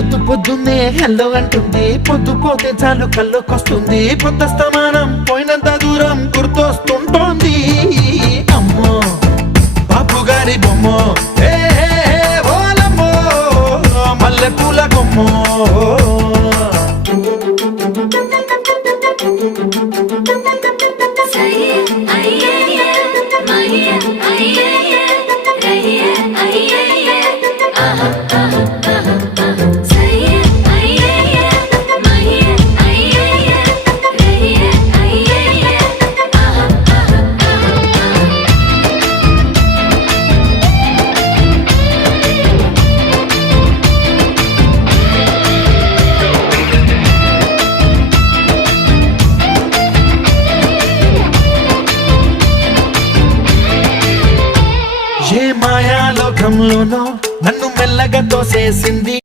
పొద్దున్నే హెల్లో అంటుంది, పొద్దు పోతే చాలు కళ్ళొకొస్తుంది. పొద్దు స్తమానం పోయినంత దూరం గుర్తొస్తుంటోంది. అమ్మో బాపు గారి బొమ్మో, ఏ ఓలమ్మో మల్లె పూల కొమ్మో. ఏ మాయాలోకంలోనో నన్ను మెల్లగా తోసేసింది.